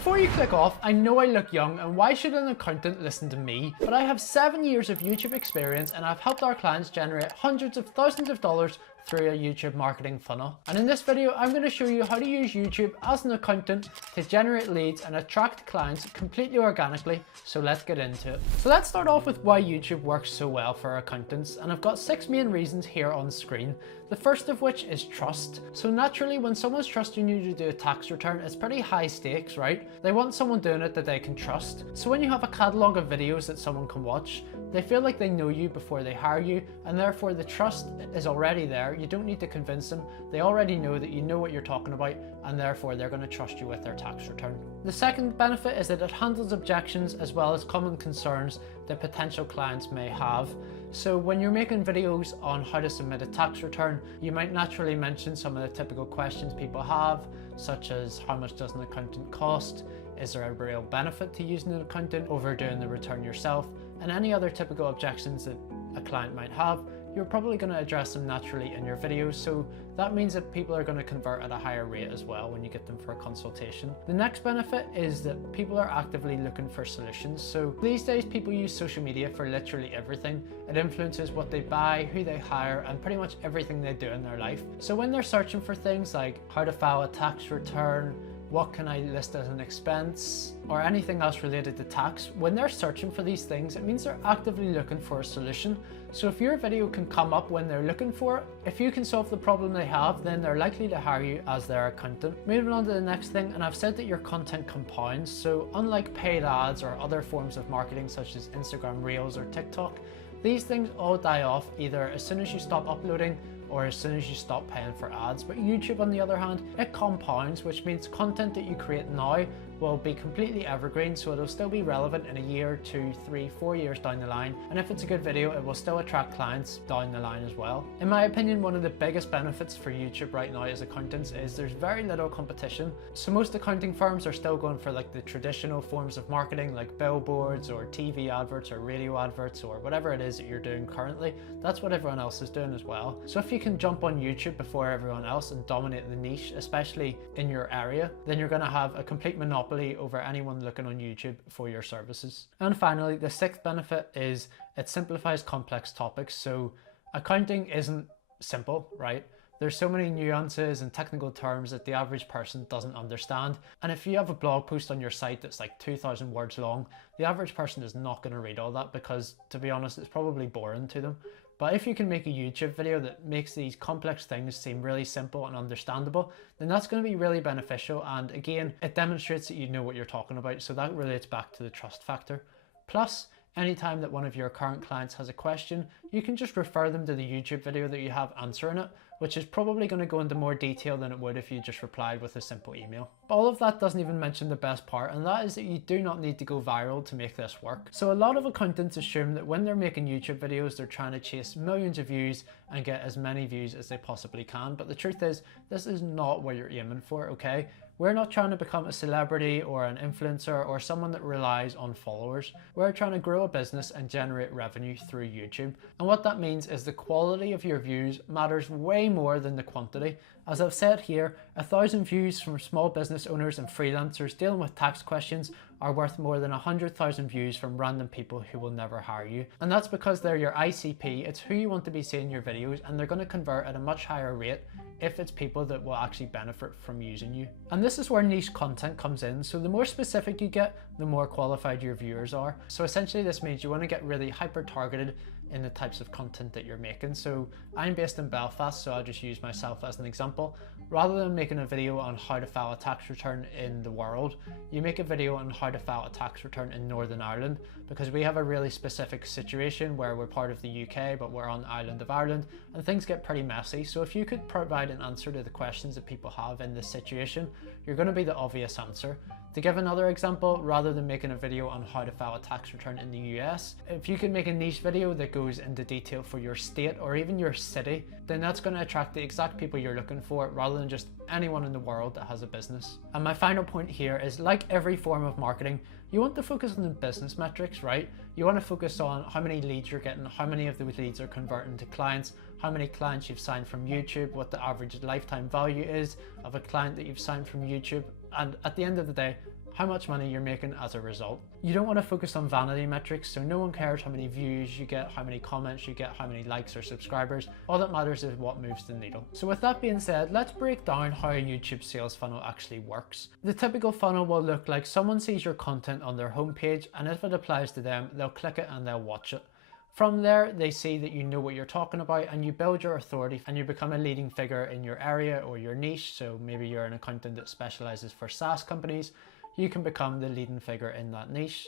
Before you click off, I know I look young and why should an accountant listen to me? But I have 7 years of YouTube experience and I've helped our clients generate hundreds of thousands of dollars through a YouTube marketing funnel. And in this video, I'm going to show you how to use YouTube as an accountant to generate leads and attract clients completely organically. So let's get into it. So let's start off with why YouTube works so well for accountants. And I've got 6 main reasons here on screen. The first of which is trust. So naturally, when someone's trusting you to do a tax return, it's pretty high stakes, right? They want someone doing it that they can trust. So when you have a catalog of videos that someone can watch, they feel like they know you before they hire you, and therefore the trust is already there. You don't need to convince them. They already know that you know what you're talking about, and therefore they're going to trust you with their tax return. The second benefit is that it handles objections as well as common concerns that potential clients may have. So when you're making videos on how to submit a tax return, you might naturally mention some of the typical questions people have, such as how much does an accountant cost? Is there a real benefit to using an accountant over doing the return yourself? And any other typical objections that a client might have, you're probably going to address them naturally in your videos. So that means that people are going to convert at a higher rate as well when you get them for a consultation. The next benefit is that people are actively looking for solutions. So these days people use social media for literally everything. It influences what they buy, who they hire, and pretty much everything they do in their life. So when they're searching for things like how to file a tax return, what can I list as an expense, or anything else related to tax, when they're searching for these things, it means they're actively looking for a solution. So if your video can come up when they're looking for it, if you can solve the problem they have, then they're likely to hire you as their accountant. Moving on to the next thing, and I've said that your content compounds. So unlike paid ads or other forms of marketing such as Instagram Reels or TikTok, these things all die off either as soon as you stop uploading or as soon as you stop paying for ads. But YouTube, on the other hand, it compounds, which means content that you create now will be completely evergreen, so it'll still be relevant in a year, 2, 3, 4 years down the line. And if it's a good video, it will still attract clients down the line as well. In my opinion, one of the biggest benefits for YouTube right now as accountants is there's very little competition. So most accounting firms are still going for like the traditional forms of marketing, like billboards or TV adverts or radio adverts or whatever it is that you're doing currently. That's what everyone else is doing as well. So if you can jump on YouTube before everyone else and dominate the niche, especially in your area, then you're going to have a complete monopoly over anyone looking on YouTube for your services. And finally, the 6th benefit is it simplifies complex topics. So accounting isn't simple, right? There's so many nuances and technical terms that the average person doesn't understand. And if you have a blog post on your site that's like 2,000 words long, the average person is not going to read all that because, to be honest, it's probably boring to them. But if you can make a YouTube video that makes these complex things seem really simple and understandable, then that's going to be really beneficial. And again, it demonstrates that you know what you're talking about. So that relates back to the trust factor. Plus, anytime that one of your current clients has a question, you can just refer them to the YouTube video that you have answering it, which is probably going to go into more detail than it would if you just replied with a simple email. But all of that doesn't even mention the best part, and that is that you do not need to go viral to make this work. So a lot of accountants assume that when they're making YouTube videos, they're trying to chase millions of views and get as many views as they possibly can. But the truth is, this is not what you're aiming for, okay? We're not trying to become a celebrity or an influencer or someone that relies on followers. We're trying to grow a business and generate revenue through YouTube. And what that means is the quality of your views matters way more than the quantity. As I've said here, 1,000 views from small business owners and freelancers dealing with tax questions are worth more than 100,000 views from random people who will never hire you. And that's because they're your ICP, it's who you want to be seeing your videos, and they're going to convert at a much higher rate if it's people that will actually benefit from using you. And this is where niche content comes in. So the more specific you get, the more qualified your viewers are. So essentially this means you want to get really hyper targeted in the types of content that you're making. So I'm based in Belfast, so I'll just use myself as an example. Rather than making a video on how to file a tax return in the world, you make a video on how to file a tax return in Northern Ireland, because we have a really specific situation where we're part of the UK, but we're on the island of Ireland, and things get pretty messy. So if you could provide an answer to the questions that people have in this situation, you're going to be the obvious answer. To give another example, rather than making a video on how to file a tax return in the US, if you can make a niche video that goes into detail for your state or even your city, then that's going to attract the exact people you're looking for rather than just anyone in the world that has a business. And my final point here is, like every form of marketing, you want to focus on the business metrics, right? You want to focus on how many leads you're getting, how many of those leads are converting to clients, how many clients you've signed from YouTube, what the average lifetime value is of a client that you've signed from YouTube. And at the end of the day, how much money you're making as a result. You don't want to focus on vanity metrics, so no one cares how many views you get, how many comments you get, how many likes or subscribers. All that matters is what moves the needle. So with that being said, let's break down how a YouTube sales funnel actually works. The typical funnel will look like someone sees your content on their homepage, and if it applies to them, they'll click it and they'll watch it. From there, they see that you know what you're talking about and you build your authority and you become a leading figure in your area or your niche. So maybe you're an accountant that specializes for SaaS companies. You can become the leading figure in that niche.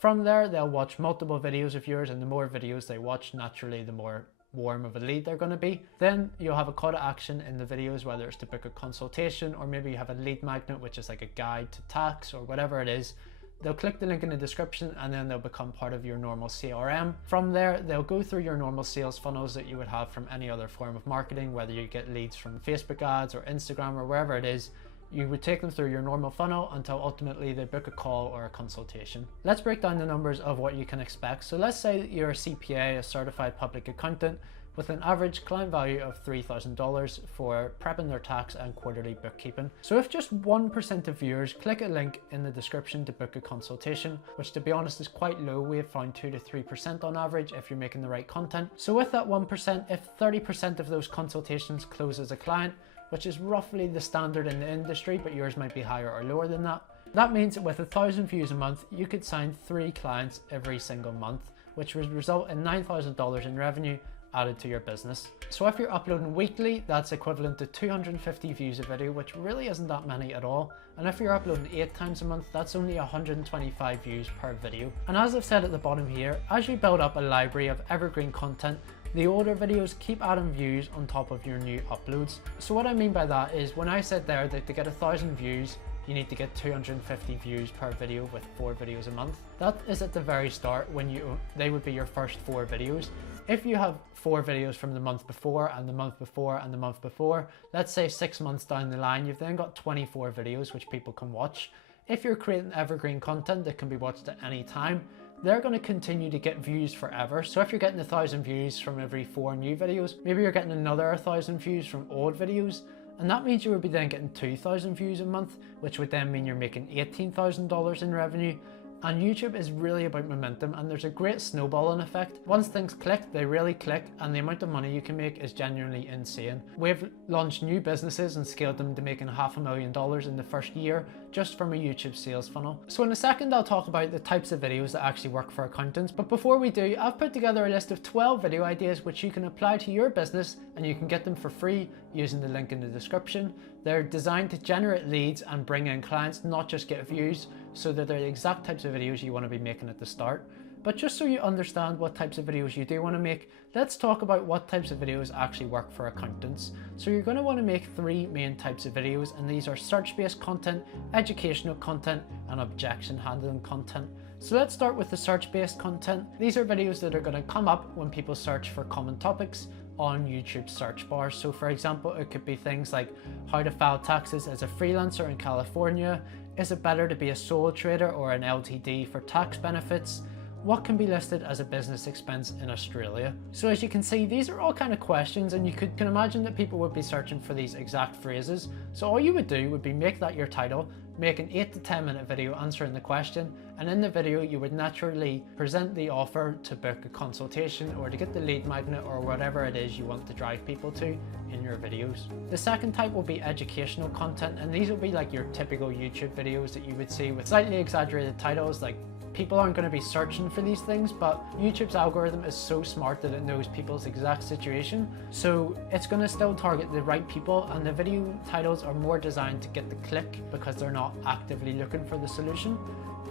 From there, they'll watch multiple videos of yours, and the more videos they watch, naturally, the more warm of a lead they're going to be. Then you'll have a call to action in the videos, whether it's to book a consultation or maybe you have a lead magnet, which is like a guide to tax or whatever it is. They'll click the link in the description and then they'll become part of your normal CRM. From there, they'll go through your normal sales funnels that you would have from any other form of marketing, whether you get leads from Facebook ads or Instagram or wherever it is. You would take them through your normal funnel until ultimately they book a call or a consultation. Let's break down the numbers of what you can expect. So let's say that you're a CPA, a certified public accountant, with an average client value of $3,000 for prepping their tax and quarterly bookkeeping. So if just 1% of viewers click a link in the description to book a consultation, which to be honest is quite low, we have found 2 to 3% on average if you're making the right content. So with that 1%, if 30% of those consultations close as a client, which is roughly the standard in the industry, but yours might be higher or lower than that. That means that with 1,000 views a month, you could sign 3 clients every single month, which would result in $9,000 in revenue added to your business. So if you're uploading weekly, that's equivalent to 250 views a video, which really isn't that many at all. And if you're uploading 8 times a month, that's only 125 views per video. And as I've said at the bottom here, as you build up a library of evergreen content, the older videos keep adding views on top of your new uploads. So what I mean by that is when I said there that to get 1,000 views, you need to get 250 views per video with 4 videos a month. That is at the very start when they would be your first 4 videos. If you have 4 videos from the month before and the month before and the month before, let's say 6 months down the line, you've then got 24 videos which people can watch. If you're creating evergreen content that can be watched at any time, they're going to continue to get views forever. So if you're getting 1,000 views from every 4 new videos, maybe you're getting another 1,000 views from old videos, and that means you would be then getting 2,000 views a month, which would then mean you're making $18,000 in revenue. And YouTube is really about momentum, and there's a great snowballing effect. Once things click, they really click, and the amount of money you can make is genuinely insane. We've launched new businesses and scaled them to making $500,000 in the first year just from a YouTube sales funnel. So in a second, I'll talk about the types of videos that actually work for accountants. But before we do, I've put together a list of 12 video ideas which you can apply to your business, and you can get them for free using the link in the description. They're designed to generate leads and bring in clients, not just get views, so that they're the exact types of videos you want to be making at the start. But just so you understand what types of videos you do want to make, let's talk about what types of videos actually work for accountants. So you're going to want to make 3 main types of videos, and these are search-based content, educational content, and objection handling content. So let's start with the search-based content. These are videos that are going to come up when people search for common topics on YouTube search bars. So for example, it could be things like how to file taxes as a freelancer in California, is it better to be a sole trader or an LTD for tax benefits, what can be listed as a business expense in Australia. So as you can see, these are all kind of questions, and you can imagine that people would be searching for these exact phrases. So all you would do would be make that your title, make an 8 to 10 minute video answering the question, and in the video you would naturally present the offer to book a consultation or to get the lead magnet or whatever it is you want to drive people to in your videos. The second type will be educational content, and these will be like your typical YouTube videos that you would see with slightly exaggerated titles. Like, people aren't going to be searching for these things, but YouTube's algorithm is so smart that it knows people's exact situation. So it's going to still target the right people, and the video titles are more designed to get the click because they're not actively looking for the solution.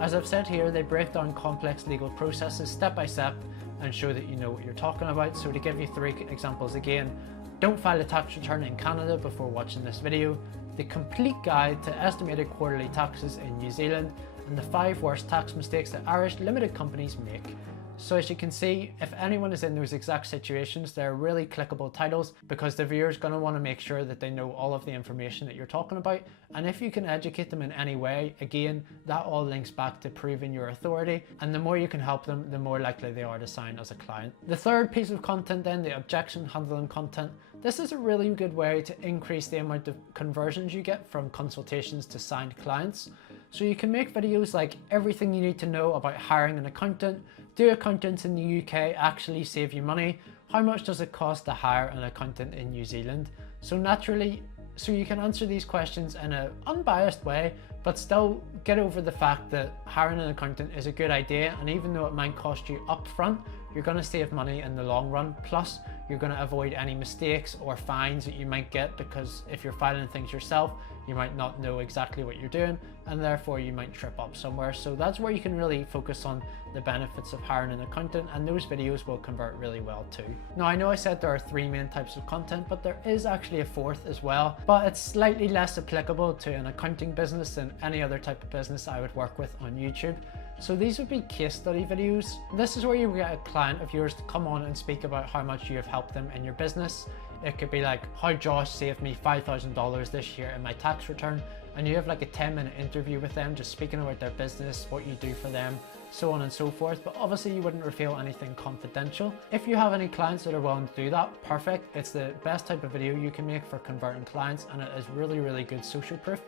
As I've said here, they break down complex legal processes step by step and show that you know what you're talking about. So to give you 3 examples again, don't file a tax return in Canada before watching this video, the complete guide to estimated quarterly taxes in New Zealand, and the 5 worst tax mistakes that Irish limited companies make. So as you can see, if anyone is in those exact situations, they're really clickable titles because the viewer's going to want to make sure that they know all of the information that you're talking about. And if you can educate them in any way, again, that all links back to proving your authority. And the more you can help them, the more likely they are to sign as a client. The third piece of content then, the objection handling content. This is a really good way to increase the amount of conversions you get from consultations to signed clients. So you can make videos like everything you need to know about hiring an accountant, do accountants in the UK actually save you money, how much does it cost to hire an accountant in New Zealand? So you can answer these questions in an unbiased way, but still get over the fact that hiring an accountant is a good idea, and even though it might cost you upfront, you're going to save money in the long run. Plus, you're going to avoid any mistakes or fines that you might get, because if you're filing things yourself, you might not know exactly what you're doing, and therefore you might trip up somewhere. So that's where you can really focus on the benefits of hiring an accountant, and those videos will convert really well too. Now, I know I said there are 3 main types of content, but there is actually a 4th as well, but it's slightly less applicable to an accounting business than any other type of business I would work with on YouTube. So these would be case study videos. This is where you get a client of yours to come on and speak about how much you have helped them in your business. It could be like how Josh saved me $5,000 this year in my tax return, and you have like a 10-minute interview with them just speaking about their business, what you do for them, so on and so forth. But obviously you wouldn't reveal anything confidential. If you have any clients that are willing to do that, perfect. It's the best type of video you can make for converting clients, and it is really good social proof.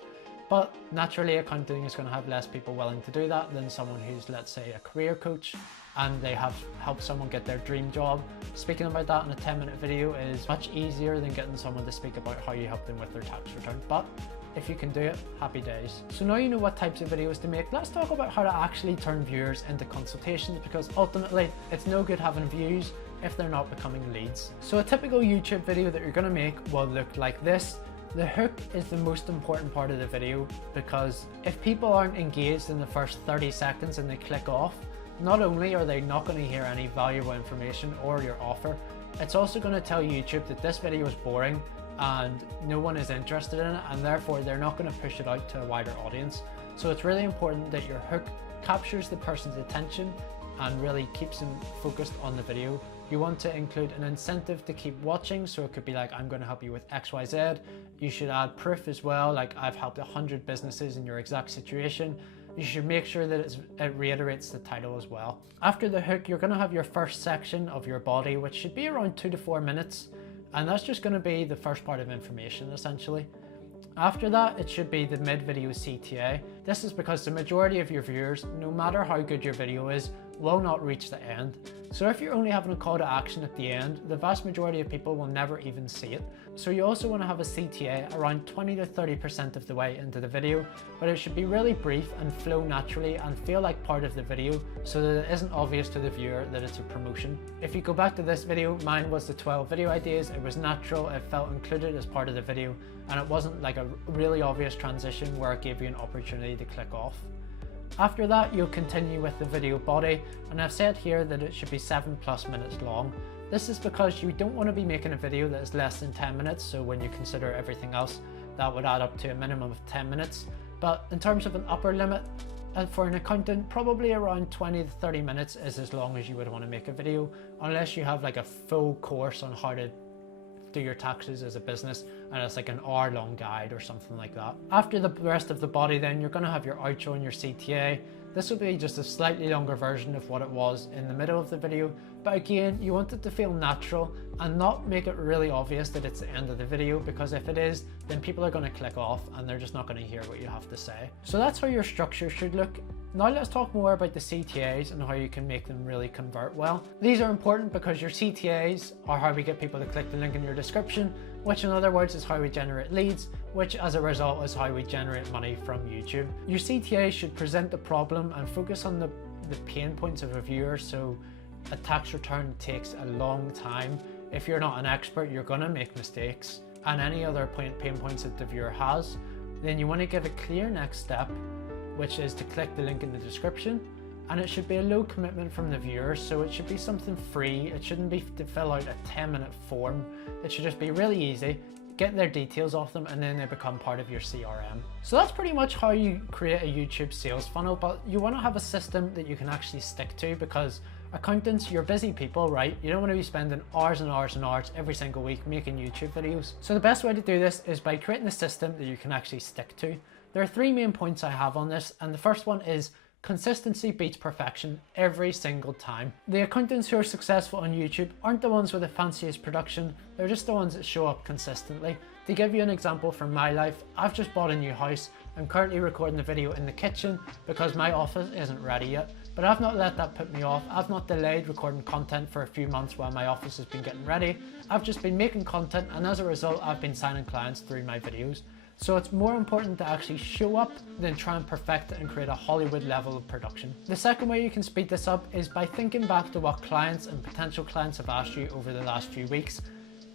But naturally, accounting is going to have less people willing to do that than someone who's, let's say, a career coach and they have helped someone get their dream job. Speaking about that in a 10-minute video is much easier than getting someone to speak about how you help them with their tax return. But if you can do it, happy days. So now you know what types of videos to make, let's talk about how to actually turn viewers into consultations, because ultimately it's no good having views if they're not becoming leads. So a typical YouTube video that you're going to make will look like this. The hook is the most important part of the video, because if people aren't engaged in the first 30 seconds and they click off, not only are they not going to hear any valuable information or your offer, it's also going to tell YouTube that this video is boring and no one is interested in it, and therefore they're not going to push it out to a wider audience. So it's really important that your hook captures the person's attention and really keeps them focused on the video. You want to include an incentive to keep watching, so it could be like, I'm going to help you with XYZ. You should add proof as well, like I've helped 100 businesses in your exact situation. You should make sure that it reiterates the title as well. After the hook, you're going to have your first section of your body, which should be around 2 to 4 minutes, and that's just going to be the first part of information essentially. After that, it should be the mid-video CTA. This is because the majority of your viewers, no matter how good your video is, will not reach the end. So if you're only having a call to action at the end, the vast majority of people will never even see it. So you also want to have a CTA around 20 to 30% of the way into the video, but it should be really brief and flow naturally and feel like part of the video, so that it isn't obvious to the viewer that it's a promotion. If you go back to this video, mine was the 12 video ideas. It was natural, it felt included as part of the video, and it wasn't like a really obvious transition where it gave you an opportunity to click off. After that, you'll continue with the video body, and I've said here that it should be 7+ minutes long. This is because you don't want to be making a video that is less than 10 minutes, so when you consider everything else, that would add up to a minimum of 10 minutes. But in terms of an upper limit, for an accountant, probably around 20 to 30 minutes is as long as you would want to make a video, unless you have like a full course on how to do your taxes as a business and it's like an hour-long guide or something like that. After the rest of the body, then you're going to have your outro and your CTA. This will be just a slightly longer version of what it was in the middle of the video, but again, you want it to feel natural and not make it really obvious that it's the end of the video, because if it is, then people are going to click off and they're just not going to hear what you have to say. So that's how your structure should look. Now let's talk more about the CTAs and how you can make them really convert well. These are important because your CTAs are how we get people to click the link in your description, which in other words is how we generate leads, which as a result is how we generate money from YouTube. Your CTA should present the problem and focus on the pain points of a viewer. So a tax return takes a long time. If you're not an expert, you're gonna make mistakes, and any other pain points that the viewer has. Then you want to give a clear next step, which is to click the link in the description, and it should be a low commitment from the viewer, so it should be something free. It shouldn't be to fill out a 10-minute form. It should just be really easy, get their details off them, and then they become part of your CRM. So that's pretty much how you create a YouTube sales funnel, but you want to have a system that you can actually stick to, because accountants, you're busy people, right? You don't want to be spending hours and hours and hours every single week making YouTube videos. So the best way to do this is by creating a system that you can actually stick to. There are 3 main points I have on this, and the first one is consistency beats perfection every single time. The accountants who are successful on YouTube aren't the ones with the fanciest production, they're just the ones that show up consistently. To give you an example from my life, I've just bought a new house I'm currently recording the video in the kitchen because my office isn't ready yet, but I've not let that put me off. I've not delayed recording content for a few months while my office has been getting ready. I've just been making content, and as a result I've been signing clients through my videos. So it's more important to actually show up than try and perfect it and create a Hollywood level of production. The second way you can speed this up is by thinking back to what clients and potential clients have asked you over the last few weeks.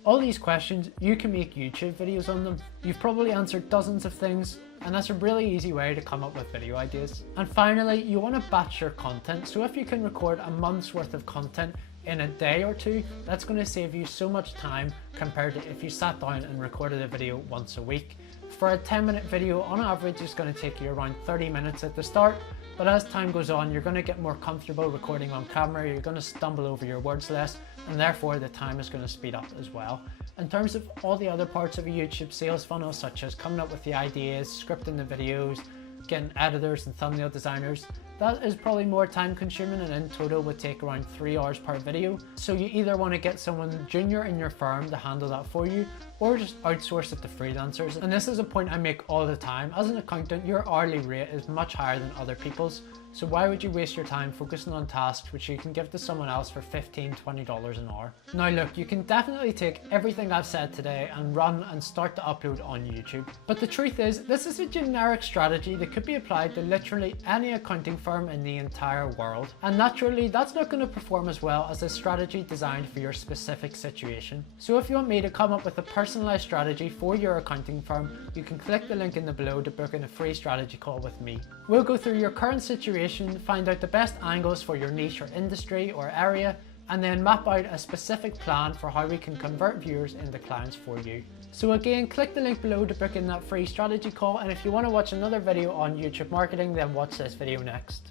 All these questions, you can make YouTube videos on them. You've probably answered dozens of things, and that's a really easy way to come up with video ideas. And finally, you want to batch your content. So if you can record a month's worth of content in a day or two, that's going to save you so much time compared to if you sat down and recorded a video once a week. For a 10-minute video, on average, it's going to take you around 30 minutes at the start, but as time goes on, you're going to get more comfortable recording on camera, you're going to stumble over your words less, and therefore the time is going to speed up as well. In terms of all the other parts of a YouTube sales funnel, such as coming up with the ideas, scripting the videos, getting editors and thumbnail designers, that is probably more time consuming and in total would take around 3 hours per video. So you either want to get someone junior in your firm to handle that for you, or just outsource it to freelancers. And this is a point I make all the time. As an accountant, your hourly rate is much higher than other people's. So why would you waste your time focusing on tasks which you can give to someone else for $15, $20 an hour? Now look, you can definitely take everything I've said today and run and start to upload on YouTube. But the truth is, this is a generic strategy that could be applied to literally any accounting firm in the entire world. And naturally, that's not going to perform as well as a strategy designed for your specific situation. So if you want me to come up with a personalized strategy for your accounting firm, you can click the link in the below to book in a free strategy call with me. We'll go through your current situation, find out the best angles for your niche or industry or area, and then map out a specific plan for how we can convert viewers into clients for you. So again, click the link below to book in that free strategy call, and if you want to watch another video on YouTube marketing, then watch this video next.